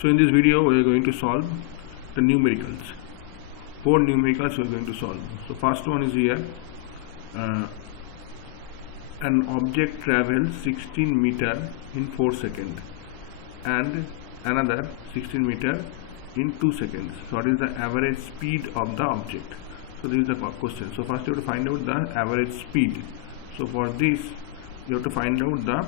So in this video we are going to solve the numericals. 4 numericals we are going to solve. So first one is here. An object travels 16 meter in 4 seconds and another 16 meter in 2 seconds. So what is the average speed of the object? So this is the question. So first you have to find out the average speed. So for this you have to find out the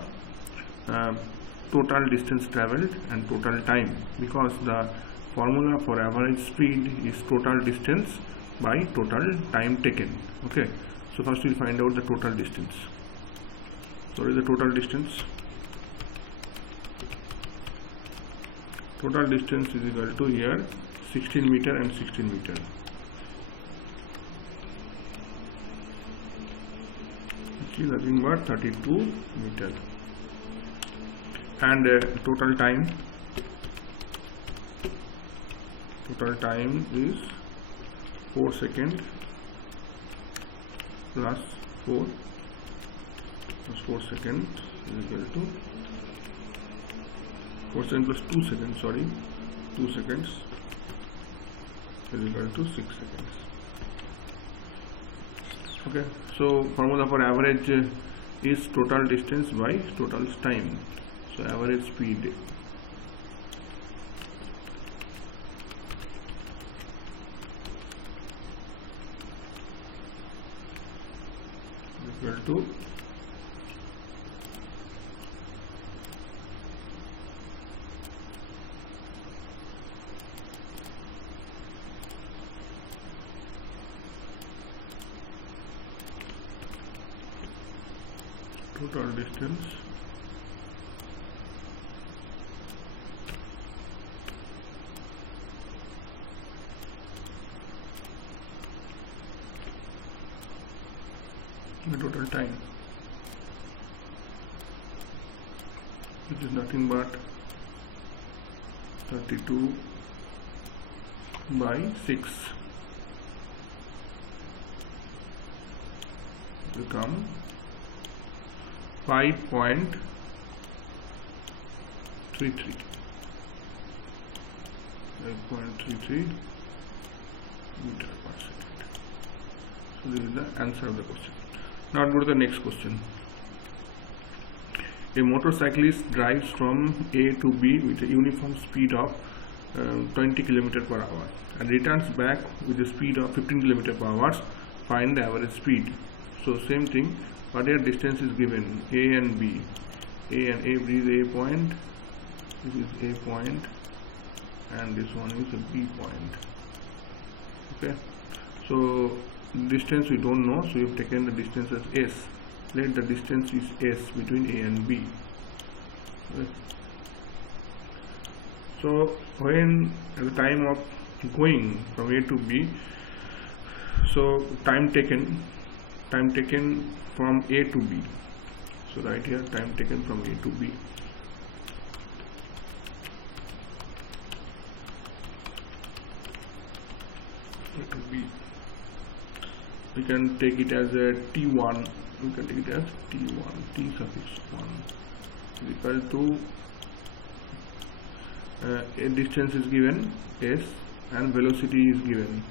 total distance traveled and total time, because the formula for average speed is total distance by total time taken. Okay, so first we will find out the total distance. So what is the total distance? Total distance is equal to here 16 meter and 16 meter. Which is nothing but 32 meter. And total time is 4 seconds plus 4 seconds is equal to 4 seconds plus 2 seconds, 2 seconds is equal to 6 seconds. Okay, so formula for average is total distance by total time. So average speed equal to total distance the total time, which is nothing but 32 by 6 become 5.33 meter per second. So this is the answer of the question. Now go to the next question. A motorcyclist drives from A to B with a uniform speed of 20 km per hour and returns back with a speed of 15 km per hour. Find the average speed. So same thing, whatever distance is given, A and B. A and A is A point, this is A point, and this one is a B point. Okay, so distance we don't know, so we have taken the distance as S. Let the distance is S between A and B. Okay. So when at the time of going from A to B, so time taken from A to B. So right here, time taken from A to B. A to B. We can take it as a T1. We can take it as T1. T suffix 1 is equal to a distance is given S and velocity is given.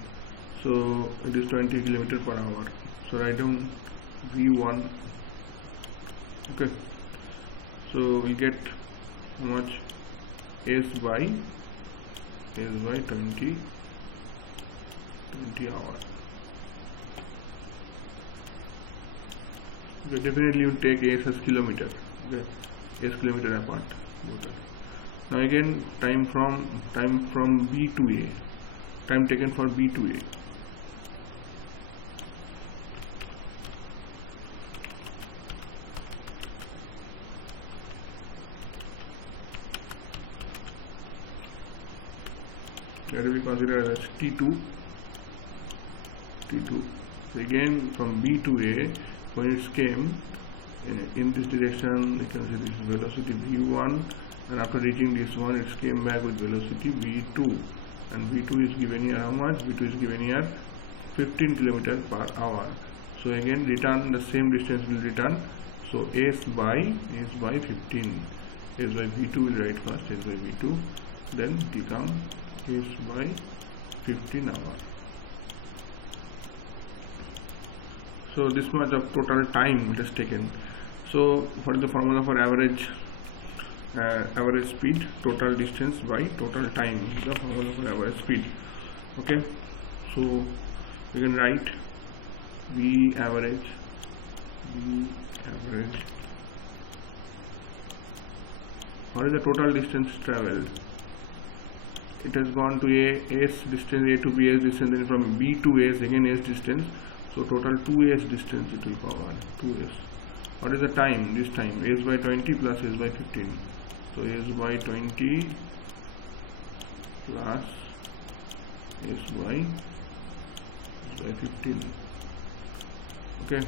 So it is 20 km per hour. So write down V1. Okay, so we get how much? S by 20 hour. Okay, definitely you take S as kilometer. Okay, S kilometer apart. Now again, time from B to A. Time taken for B to A. That will be considered as T2. So again, from B to A, when it came in this direction, you can see this is velocity V1, and after reaching this one, it came back with velocity V2, and V2 is given here how much? V2 is given here 15 km per hour. So again, return the same distance will return. So S by 15. S by V2 will write first, S by V2. then it will come s by 15 hour. So this much of total time it has taken. So what is the formula for average speed? Total distance by total time is the formula for average speed. Okay, so we can write V average. What is the total distance traveled? It has gone to a s distance, a to b s distance, then from b to s again s distance. So total 2s distance it will cover, 2s. What is the time? This time s by 20 plus s by 15. So s by 20 plus s by 15. Okay,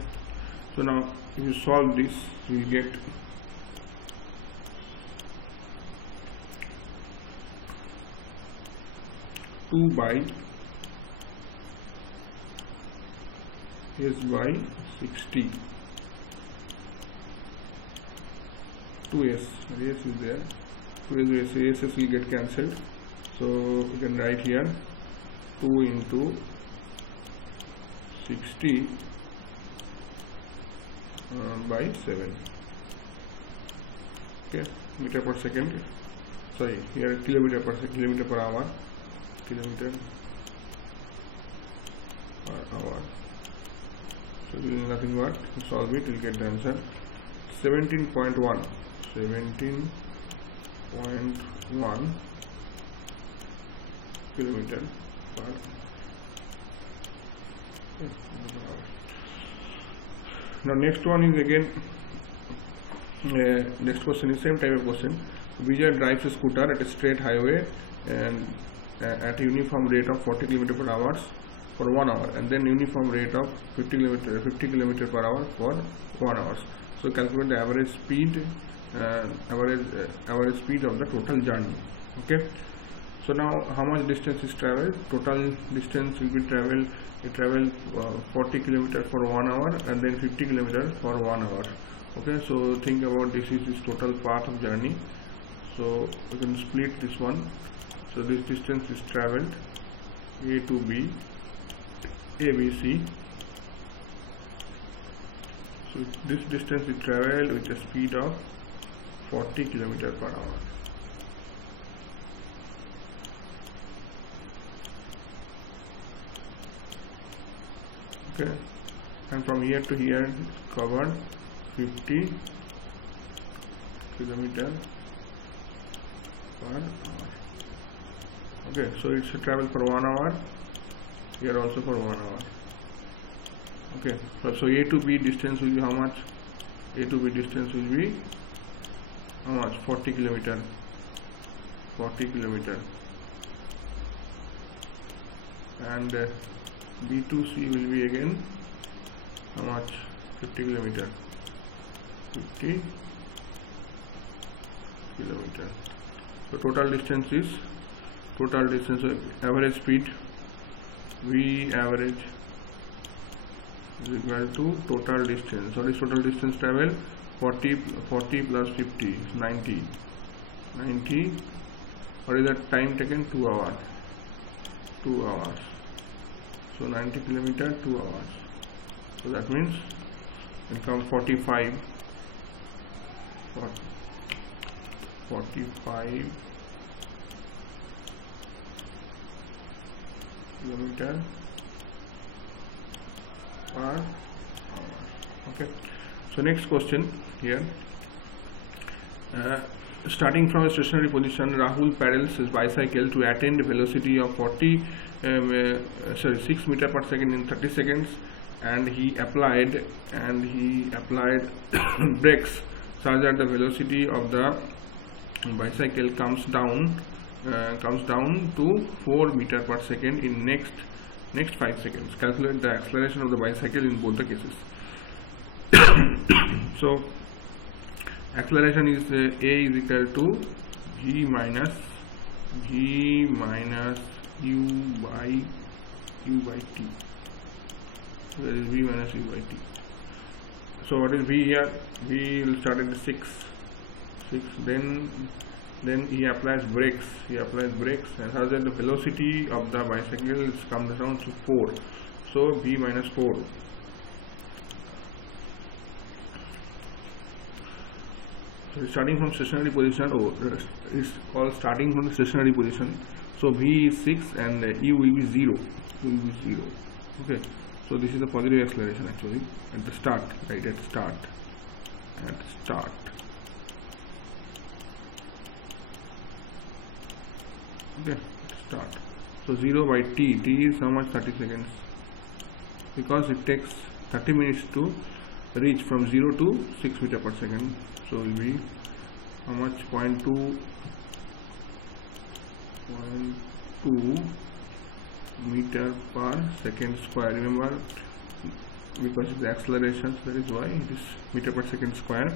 so now if you solve this, you will get two by s by 60. 2s, s is there, 2s, s will get cancelled. So you can write here 2 into 60 by 7. Okay, meter per second, sorry, here kilometer per second, kilometer per hour, kilometer per hour. So this is nothing but to solve it, we will get the answer 17.1 kilometer per hour. Now next one is again next question is same type of question. Vijay drives a scooter at a straight highway and at a uniform rate of 40 km per hour for 1 hour, and then uniform rate of 50 km per hour for 1 hour. So calculate the average speed average speed of the total journey. Okay, so now how much distance is traveled? Total distance will be traveled, 40 km for 1 hour and then 50 km for 1 hour. Okay, so think about this is total path of journey. So we can split this one. So this distance is traveled A to B, ABC. So this distance is traveled with a speed of 40 km per hour. Okay, and from here to here it's covered 50 km per hour. Okay, so it's a travel for 1 hour, here also for 1 hour. Okay, so A to B distance will be how much? A to B distance will be how much? 40 km. 40 km. And B to C will be again how much? 50 km. 50 km. So total distance is average speed V average is equal to total distance. What is total distance travel? 40 plus 50 is 90. What is the time taken? 2 hours. 2 hours. So 90 km, 2 hours. So that means it comes 45 kilometer per hour. Okay, so next question here. Starting from a stationary position, Rahul pedals his bicycle to attain a velocity of 6 meter per second in 30 seconds, and he applied brakes such that the velocity of the bicycle comes down to 4 meter per second in next 5 seconds. Calculate the acceleration of the bicycle in both the cases. So acceleration is A is equal to G minus U by T. So that is V minus U by T. So what is V here? V will start at 6, then then he applies brakes. And as the velocity of the bicycle comes down to 4. So v minus 4. So starting from stationary position, it's called starting from the stationary position. So v is 6 and u will be 0. Okay. So this is the positive acceleration actually at the start, right? At start. Okay, start. So 0 by t is how much? 30 seconds, because it takes 30 minutes to reach from 0 to 6 meter per second. So will be how much? 0.2 meter per second square. Remember, because it's the acceleration, so that is why it is meter per second square.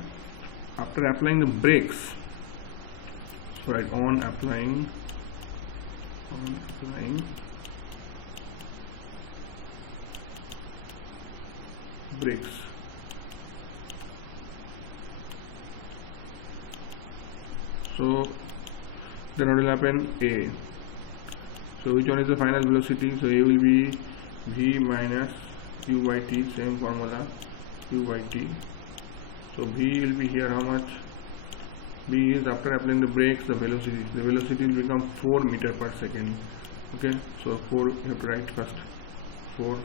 After applying the brakes, so right, on applying brakes. So then what will happen? A. So which one is the final velocity? So A will be v minus u by t, same formula, u by t. So v will be here how much? V is after applying the brakes, the velocity will become 4 meter per second. Okay, so 4 you have to write first, 4.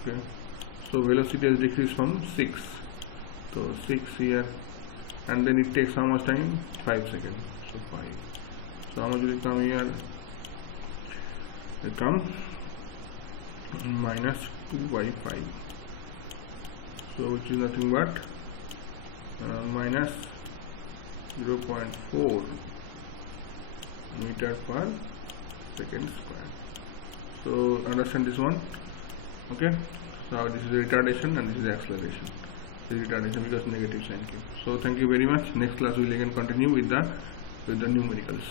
Okay, so velocity has decreased from 6, so 6 here, and then it takes how much time? 5 seconds. So 5. So how much will it come here? It comes minus 2 by 5. So which is nothing but minus 0.4 meter per second square. So understand this one. Okay, so this is the retardation and this is the acceleration. This is retardation because negative sign came. So thank you very much. Next class we will again continue with the numericals.